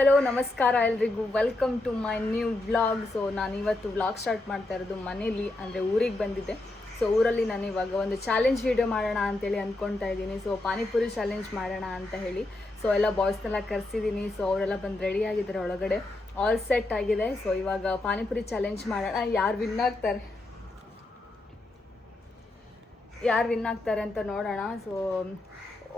Hello ನಮಸ್ಕಾರ ಎಲ್ರಿಗೂ, welcome to my new vlog. So ನಾನಿವತ್ತು ವ್ಲಾಗ್ ಸ್ಟಾರ್ಟ್ ಮಾಡ್ತಾ ಇರೋದು ಮನೇಲಿ, ಅಂದರೆ ಊರಿಗೆ ಬಂದಿದ್ದೆ. ಸೊ ಊರಲ್ಲಿ ನಾನು ಇವಾಗ ಒಂದು ಚಾಲೆಂಜ್ ವೀಡಿಯೋ ಮಾಡೋಣ ಅಂತೇಳಿ ಅಂದ್ಕೊಳ್ತಾ ಇದ್ದೀನಿ. ಸೊ ಪಾನಿಪುರಿ ಚಾಲೆಂಜ್ ಮಾಡೋಣ ಅಂತ ಹೇಳಿ ಸೊ ಎಲ್ಲ ಬಾಯ್ಸ್ನೆಲ್ಲ ಕರೆಸಿದ್ದೀನಿ. ಸೊ ಅವರೆಲ್ಲ ಬಂದು ರೆಡಿ ಆಗಿದ್ದಾರೆ, ಒಳಗಡೆ ಆಲ್ ಸೆಟ್ ಆಗಿದೆ. ಸೊ ಇವಾಗ ಪಾನಿಪುರಿ ಚಾಲೆಂಜ್ ಮಾಡೋಣ. ಯಾರು ವಿನ್ ಆಗ್ತಾರೆ ಅಂತ ನೋಡೋಣ. ಸೊ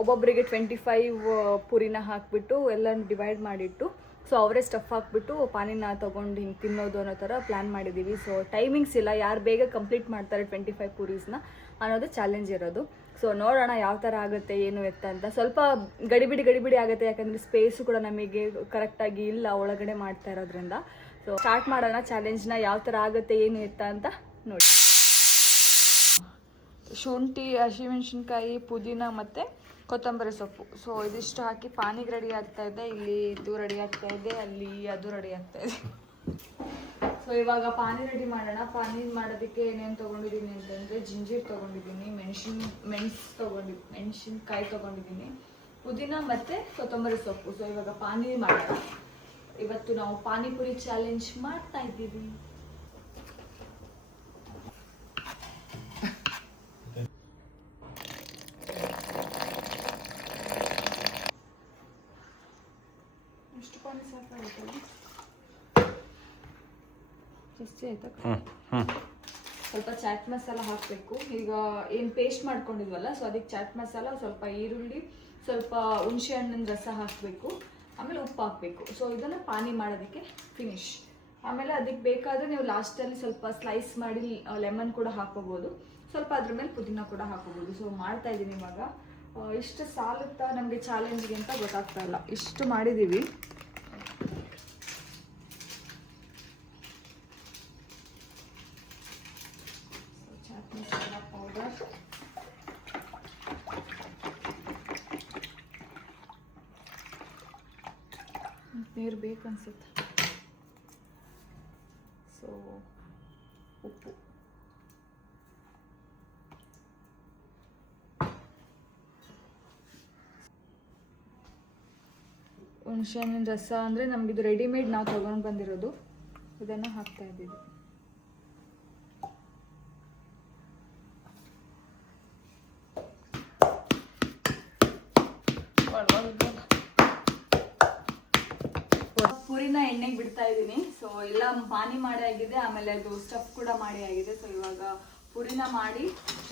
ಒಬ್ಬೊಬ್ಬರಿಗೆ 25 ಪುರಿನ ಹಾಕಿಬಿಟ್ಟು ಎಲ್ಲನೂ ಡಿವೈಡ್ ಮಾಡಿಟ್ಟು ಸೊ ಅವರೇ ಸ್ಟಫ್ ಹಾಕ್ಬಿಟ್ಟು ಪಾನಿನ ತೊಗೊಂಡು ಹಿಂಗೆ ತಿನ್ನೋದು ಅನ್ನೋ ಥರ ಪ್ಲ್ಯಾನ್ ಮಾಡಿದ್ದೀವಿ. ಸೊ ಟೈಮಿಂಗ್ಸ್ ಇಲ್ಲ, ಯಾರು ಬೇಗ ಕಂಪ್ಲೀಟ್ ಮಾಡ್ತಾರೆ 25 ಪೂರೀಸ್ನ ಅನ್ನೋದು ಚಾಲೆಂಜ್ ಇರೋದು. ಸೊ ನೋಡೋಣ ಯಾವ ಥರ ಆಗುತ್ತೆ ಏನು ಎತ್ತ ಅಂತ. ಸ್ವಲ್ಪ ಗಡಿಬಿಡಿ ಆಗುತ್ತೆ, ಯಾಕಂದರೆ ಸ್ಪೇಸು ಕೂಡ ನಮಗೆ ಕರೆಕ್ಟಾಗಿ ಇಲ್ಲ ಒಳಗಡೆ ಮಾಡ್ತಾ ಇರೋದ್ರಿಂದ. ಸೊ ಸ್ಟಾರ್ಟ್ ಮಾಡೋಣ ಚಾಲೆಂಜ್ನ. ಯಾವ ಥರ ಆಗುತ್ತೆ ಏನು ಎತ್ತ ಅಂತ ನೋಡಿ. ಶುಂಠಿ, ಹಸಿಮೆಣಸಿನ್ಕಾಯಿ, ಪುದೀನ ಮತ್ತು ಕೊತ್ತಂಬರಿ ಸೊಪ್ಪು. ಸೊ ಇದಿಷ್ಟು ಹಾಕಿ ಪಾನಿಗೆ ರೆಡಿ ಆಗ್ತಾ ಇದೆ. ಇಲ್ಲಿ ಇದು ರೆಡಿ ಆಗ್ತಾ ಇದೆ, ಅಲ್ಲಿ ಅದು ರೆಡಿ ಆಗ್ತಾ ಇದೆ. ಸೊ ಇವಾಗ ಪಾನಿ ರೆಡಿ ಮಾಡೋಣ. ಪಾನಿ ಮಾಡೋದಕ್ಕೆ ಏನೇನು ತೊಗೊಂಡಿದ್ದೀನಿ ಅಂತಂದರೆ ಜಿಂಜೀರು ತೊಗೊಂಡಿದ್ದೀನಿ, ಮೆಣಸಿನ್ಕಾಯಿ ತೊಗೊಂಡಿದ್ದೀನಿ, ಪುದೀನ ಮತ್ತು ಕೊತ್ತಂಬರಿ ಸೊಪ್ಪು. ಸೊ ಇವಾಗ ಪಾನಿ ಮಾಡೋಣ. ಇವತ್ತು ನಾವು ಪಾನಿಪುರಿ ಚಾಲೆಂಜ್ ಮಾಡ್ತಾ ಇದ್ದೀವಿ. ಸ್ವಲ್ಪ ಚಾಟ್ ಮಸಾಲ ಹಾಕಬೇಕು. ಈಗ ಏನು ಪೇಸ್ಟ್ ಮಾಡ್ಕೊಂಡಿದ್ವಲ್ಲ, ಸೊ ಅದಕ್ಕೆ ಚಾಟ್ ಮಸಾಲ, ಸ್ವಲ್ಪ ಈರುಳ್ಳಿ, ಸ್ವಲ್ಪ ಹುಣಸೆ ಹಣ್ಣಿನ ರಸ ಹಾಕಬೇಕು, ಆಮೇಲೆ ಉಪ್ಪು ಹಾಕಬೇಕು. ಸೊ ಇದನ್ನು ಪಾನಿ ಮಾಡೋದಕ್ಕೆ ಫಿನಿಶ್. ಆಮೇಲೆ ಅದಕ್ಕೆ ಬೇಕಾದರೆ ನೀವು ಲಾಸ್ಟಲ್ಲಿ ಸ್ವಲ್ಪ ಸ್ಲೈಸ್ ಮಾಡಿ ಲೆಮನ್ ಕೂಡ ಹಾಕೋಬೋದು, ಸ್ವಲ್ಪ ಅದ್ರ ಮೇಲೆ ಪುದೀನ ಕೂಡ ಹಾಕೋಬೋದು. ಸೊ ಮಾಡ್ತಾ ಇದ್ದೀನಿ ಇವಾಗ. ಇಷ್ಟು ಸಾಲುತ್ತಾ ನಮಗೆ ಚಾಲೆಂಜ್ಗೆ ಅಂತ ಗೊತ್ತಾಗ್ತಾ ಇಲ್ಲ. ಇಷ್ಟು ಮಾಡಿದ್ದೀವಿ. ನೀರು ಬೇಕನ್ಸುತ್ತೆ. ಸೊ ಉಪ್ಪು, ಹುಣಸೆ ಹಣ್ಣಿನ ರಸ ಅಂದರೆ ನಮಗಿದು ರೆಡಿಮೇಡ್ ನಾವು ತೊಗೊಂಡು ಬಂದಿರೋದು, ಇದನ್ನು ಹಾಕ್ತಾ ಇದ್ದೀವಿ. ಪೂರಿನ ಎಣ್ಣೆಗೆ ಬಿಡ್ತಾ ಇದ್ದೀನಿ. ಸೊ ಎಲ್ಲ ಪಾನಿ ಮಾಡಿ ಆಗಿದೆ, ಆಮೇಲೆ ಅದು ಸ್ಟಫ್ ಕೂಡ ಮಾಡಿ ಆಗಿದೆ. ಸೊ ಇವಾಗ ಪೂರಿನ ಮಾಡಿ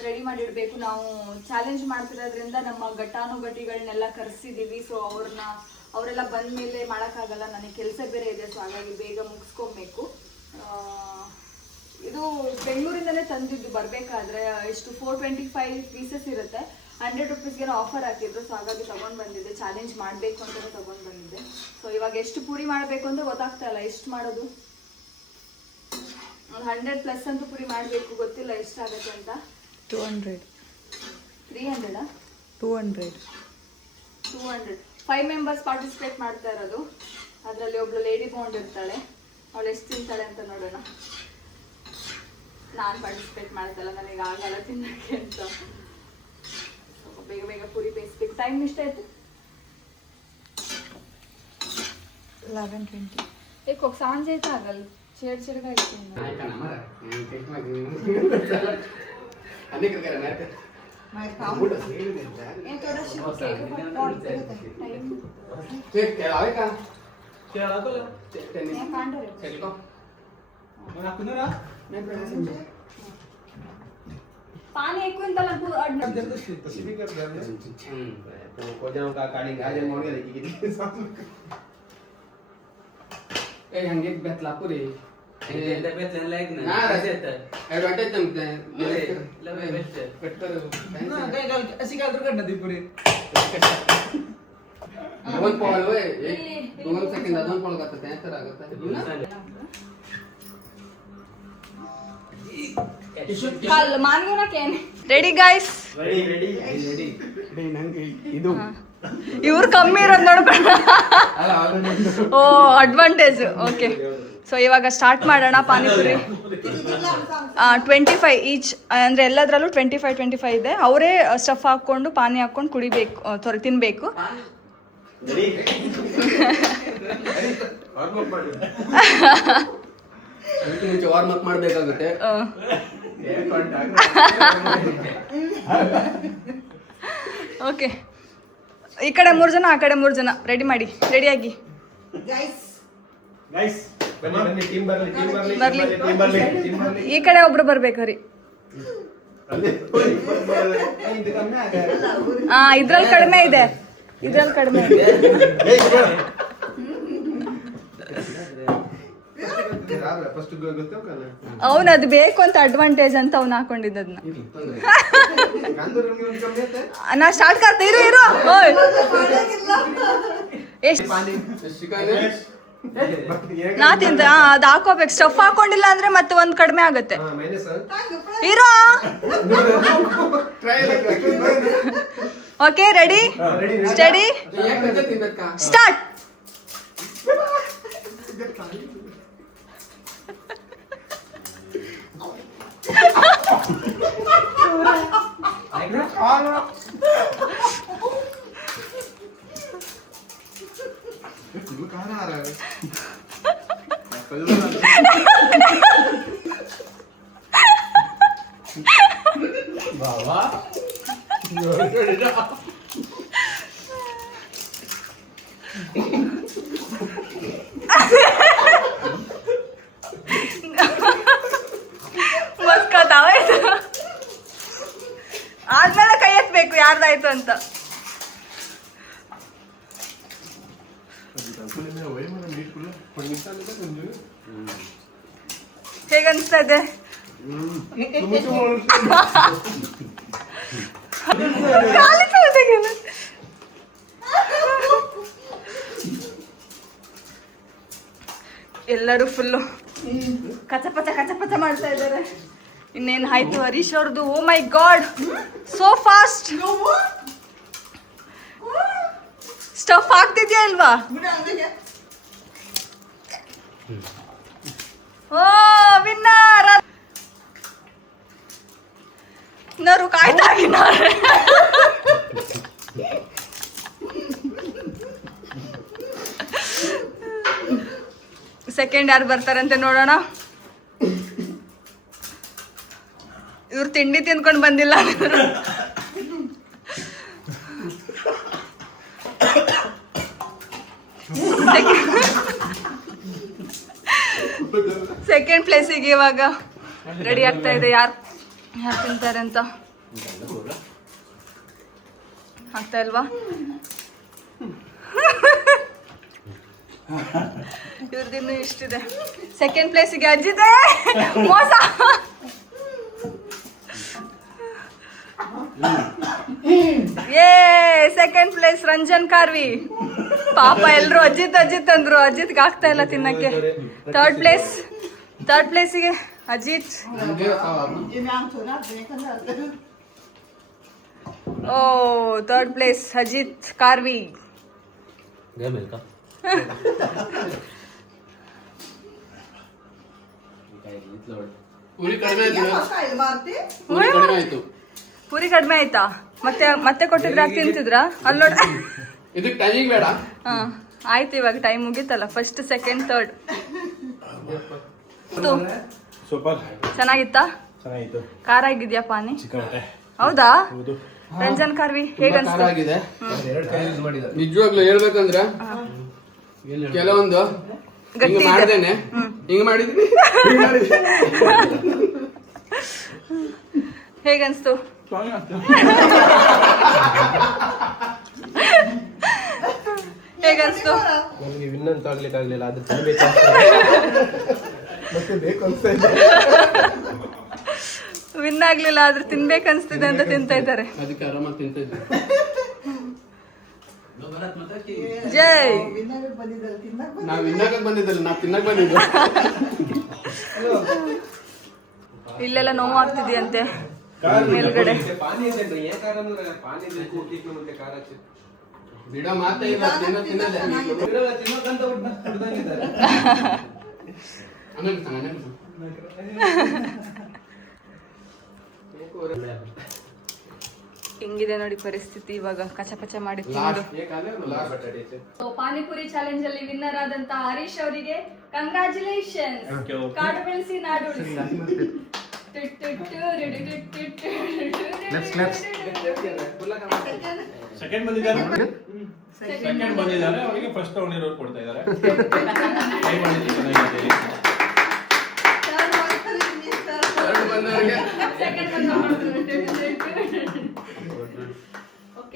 ರೆಡಿ ಮಾಡಿಡಬೇಕು. ನಾವು ಚಾಲೆಂಜ್ ಮಾಡ್ತಿರೋದ್ರಿಂದ ನಮ್ಮ ಘಟಾನುಘಟಿಗಳನ್ನೆಲ್ಲ ಕರೆಸಿದ್ದೀವಿ. ಸೊ ಅವರೆಲ್ಲ ಬಂದ ಮೇಲೆ ಮಾಡೋಕ್ಕಾಗಲ್ಲ, ನನಗೆ ಕೆಲಸ ಬೇರೆ ಇದೆ. ಸೊ ಹಾಗಾಗಿ ಬೇಗ ಮುಗಿಸ್ಕೊಬೇಕು. ಇದು ಬೆಂಗಳೂರಿಂದನೇ ತಂದಿದ್ದು. ಬರಬೇಕಾದ್ರೆ ಎಷ್ಟು 425 ಪೀಸಸ್ ಇರುತ್ತೆ. 100 ರುಪೀಸ್ಗೆ ಆಫರ್ ಹಾಕಿದ್ರು. ಸೊ ಹಾಗಾಗಿ ತೊಗೊಂಡು ಬಂದಿದ್ದೆ, ಚಾಲೆಂಜ್ ಮಾಡಬೇಕು ಅಂತಲೇ ತೊಗೊಂಡು ಬಂದಿದ್ದೆ. ಸೊ ಇವಾಗ ಎಷ್ಟು ಪೂರಿ ಮಾಡಬೇಕು ಅಂತ ಗೊತ್ತಾಗ್ತಾ ಇಲ್ಲ. ಎಷ್ಟು ಮಾಡೋದು? ಒಂದು 100+ ಅಂತೂ ಪೂರಿ ಮಾಡಬೇಕು, ಗೊತ್ತಿಲ್ಲ ಎಷ್ಟಾಗುತ್ತೆ ಅಂತ. 200 300 200 5 ಮೆಂಬರ್ಸ್ ಪಾರ್ಟಿಸಿಪೇಟ್ ಮಾಡ್ತಾ ಇರೋದು. ಅದರಲ್ಲಿ ಒಬ್ಳು ಲೇಡಿ ಬೌಂಡ್ ಇರ್ತಾಳೆ, ಅವಳು ಎಷ್ಟು ತಿಂತಾಳೆ ಅಂತ ನೋಡೋಣ. ನಾನು ಪಾರ್ಟಿಸಿಪೇಟ್ ಮಾಡ್ತಾಯಿಲ್ಲ, ನನಗೆ ಆಗಲ್ಲ ತಿನ್ನೋಕ್ಕೆ ಅಂತ. ಬೇಗ ಪೂರಿ ಬೇಯಿಸ್ಬೇಕು. ಟೈಮ್ ಇಷ್ಟ ಆಯ್ತು? 11:20. ಏಕೆ ಸಾಂಜೆ ಆಯ್ತು, ಆಗಲ್ಲ ಚಿರಗಾಯ್ತು. पानी एक क्विंटल ए हंगे बेतला पुरे ते बेतला लायक ना रसेत ऍडव्हान्टेज तुमचे लवे बेस्ट कट कर ना काय अशी काय दुर्घटना ती पुरी 2 पॉल होय 2 सेकंद 2 पॉल करतात त्या तर ಆಗತ್ತೆ. ರೆಡಿ ಗೈಸ್, ಇದು ಇವ್ರು ಕಮ್ಮಿ ಇರೋದು ನೋಡ್ಕೊಂಡು. ಓ ಅಡ್ವಾಂಟೇಜ್. ಓಕೆ, ಸೊ ಇವಾಗ ಸ್ಟಾರ್ಟ್ ಮಾಡೋಣ ಪಾನಿಪುರಿ. 25 ಈಚ್, ಅಂದರೆ ಎಲ್ಲದರಲ್ಲೂ 25 ಇದೆ. ಅವರೇ ಸ್ಟಫ್ ಹಾಕ್ಕೊಂಡು ಪಾನಿ ಹಾಕ್ಕೊಂಡು ಕುಡಿಬೇಕು, ತಿನ್ನಬೇಕು. ಅದಕ್ಕೆ ಮುಂಚೆ ವಾರ್ಮ್ ಅಪ್ ಮಾಡ್ಬೇಕಾಗುತ್ತೆ. ಓಕೆ, ಈ ಕಡೆ 3 ಜನ, ಆ ಕಡೆ 3 ಜನ, ರೆಡಿ ಮಾಡಿ, ರೆಡಿಯಾಗಿ ಬರ್ಲಿ. ಈ ಕಡೆ ಒಬ್ರು ಬರ್ಬೇಕ್ರಿ. ಇದ್ರಲ್ಲಿ ಕಡಿಮೆ ಇದೆ, ಇದ್ರಲ್ಲಿ ಕಡಿಮೆ ಇದೆ. ಅವನು ಅದು ಬೇಕು ಅಂತ ಅಡ್ವಾಂಟೇಜ್ ಅಂತ ಅವ್ನು ಹಾಕೊಂಡಿದ್ದದ್ನ. ನಾ ಸ್ಟಾರ್ಟ್ करते ಇರು ಓಯ್ ನಾ ತಿಂತ ಅದು ಹಾಕೋಬೇಕು. ಸ್ಟಫ್ ಹಾಕೊಂಡಿಲ್ಲ ಅಂದ್ರೆ ಮತ್ತೆ ಒಂದ್ ಕಡಿಮೆ ಆಗುತ್ತೆ. ಇರೋ ಓಕೆ, ರೆಡಿ ಸ್ಟಡಿ ಸ್ಟಾರ್ಟ್. ಆದ್ಮೇಲೆ ಕೈ ಎತ್ತಬೇಕು ಯಾರ್ದಾಯ್ತು ಅಂತ. ಹೇಗನ್ಸ್ತಾ ಇದೆ? ಎಲ್ಲರೂ ಫುಲ್ಲು ಕಚಪಚ ಮಾಡ್ತಾ ಇದ್ದಾರೆ. ಇನ್ನೇನು ಆಯ್ತು ಹರೀಶ್ ಅವ್ರದ್ದು. ಓ ಮೈ ಗಾಡ್, ಸೋ ಫಾಸ್ಟ್. ಸ್ಟಫ್ ಆಗ್ತಿದ್ಯಾ ಇಲ್ವಾ? ಓ ವಿನ್ನರ್. ನರು ಕಾಯ್ದಾಗಿ ಸೆಕೆಂಡ್ ಯಾರು ಬರ್ತಾರಂತೆ ನೋಡೋಣ. ಇವ್ರು ತಿಂಡಿ ತಿಂದ್ಕೊಂಡು ಬಂದಿಲ್ಲ. ಸೆಕೆಂಡ್ ಪ್ಲೇಸಿಗೆ ಇವಾಗ ರೆಡಿ ಆಗ್ತಾ ಇದೆ. ಯಾರು ತಿಂತಾರೆ ಅಂತ ಆಗ್ತಾ ಇಲ್ವಾ? ಇವ್ರದಿನ್ನು ಇಷ್ಟಿದೆ. ಸೆಕೆಂಡ್ ಪ್ಲೇಸಿಗೆ ಅಜ್ಜಿದೆ ಮೋಸ. ಏ ಸೆಕೆಂಡ್ ಪ್ಲೇಸ್ ರಂಜನ್ ಕಾರ್ವಿ. ಪಾಪ ಎಲ್ರು ಅಜಿತ್ ಅಂದ್ರು. ಅಜಿತ್ಗೆ ಆಗ್ತಾ ಇಲ್ಲ ತಿನ್ನಕ್ಕೆ. ಥರ್ಡ್ ಪ್ಲೇಸಿಗೆ ಅಜಿತ್. ಓ ಥರ್ಡ್ ಪ್ಲೇಸ್ ಅಜಿತ್ ಕಾರ್ವಿ. ಪೂರಿ ಕಡಿಮೆ ಆಯ್ತಾ? ಮತ್ತೆ ಕೊಟ್ಟಿದ್ರ ತಿಂತಿದ್ರಾ? ಅಲ್ಲಿ ನೋಡ. ಇದಕ್ಕೆ ಟೈಮಿಂಗ್ ಬೇಡ. ಆಯ್ತು, ಇವಾಗ ಟೈಮ್ ಮುಗೀತಲ್ಲ. First second third super. ಚೆನ್ನಾಗಿತ್ತಾ? ಚೆನ್ನಾಗಿತ್ತು. ಖಾರ ಆಗಿದ್ಯಾ ಪಾನಿ? ಚಿಕ್ಕಮಟ್ಟೆ. ಹೌದಾ? ರಂಜನ್ ಕಾರ್ವಿ ಹೇಗನ್ಸ್ತು? ನಿಜವಾಗ್ಲೂ ಹೇಳ್ಬೇಕಂದ್ರೆ ಕೆಲವೊಂದು ಹಿಂಗ್ ಮಾಡ್ದೇನೆ ಹಿಂಗ್ ಮಾಡಿದ್ವಿ. ಹೇಗನ್ಸ್ತು? ಹೇಗನ್ಸ್ತು? ನನಗೆ ವಿನ್ ಅಂತ ಆಗ್ಲಿಕ್ಕಾಗ್ಲಿಲ್ಲ, ಅದು ಮತ್ತೆ ಬೇಕು ಅನ್ಸ್ತಾ ಇದೆ. ವಿನ್ ಆಗ್ಲಿಲ್ಲ ಆದ್ರೆ ತಿನ್ಬೇಕನ್ಸ್ತಿದೆ ಅಂತ ತಿಂತಾ ಇದ್ದಾರೆ. ಅದಕ್ಕೆ ಆರಾಮಾಗಿ ತಿಂತ ಇದ್ವಿ. ಜೈ. ನಾವ್ ವಿನ್ನಾಗಕ್ ಬಂದಿದ್ದಲ್ಲ, ನಾವ್ ತಿನ್ನಕ್ ಬಂದಿದ್ವಿ. ಇಲ್ಲೆಲ್ಲ ನೋವು ಆಗ್ತಿದೆಯಂತೆ ಮೇಲ್ಗಡೆ. ಬಿಡ ಮಾತೇ ಇಲ್ಲ, ತಿನ್ನೋದೇ. ಹಿಂಗಿದೆ ನೋಡಿ ಪರಿಸ್ಥಿತಿ ಇವಾಗ ಕಚಪಚ ಮಾಡಿ ತಿಂದು. लास्ट बटाटे से ಸೊ ಪಾನಿಪುರಿ ಚಾಲೆಂಜ್ ಅಲ್ಲಿ ವಿನ್ನರ್ ಆದಂತ ಹರೀಶ್ ಅವರಿಗೆ ಕಂಗ್ರಾಚುಲೇಷನ್. ಕಾಡು ಬೆಳೆಸಿ ನಾಡು ಉಳಿಸಿ. ಸೆಕೆಂಡ್ ಬಂದಿದ್ದಾರೆ ಸೆಕೆಂಡ್ ಬಂದಿದ್ದಾರೆ ಅವರಿಗೆ ಫಸ್ಟ್ ತಗೊಂಡಿರೋರು ಕೊಡ್ತಾ ಇದ್ದಾರೆ ಟ್ರೈ ಮಾಡಿದ್ವಿ ಚೆನ್ನಾಗಿದೆ ಎರಡು ಬಂದವರಿಗೆ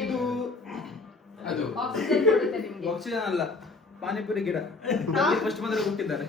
ಇದು ಅದು ಆಕ್ಸಿಜನ್ ಕೊಡುತ್ತೆ ನಿಮ್ಗೆ. ಆಕ್ಸಿಜನ್ ಅಲ್ಲ ಪಾನಿಪುರಿ ಗಿಡ ಫಸ್ಟ್ ಬಂದರೆ ಕೊಟ್ಟಿದ್ದಾರೆ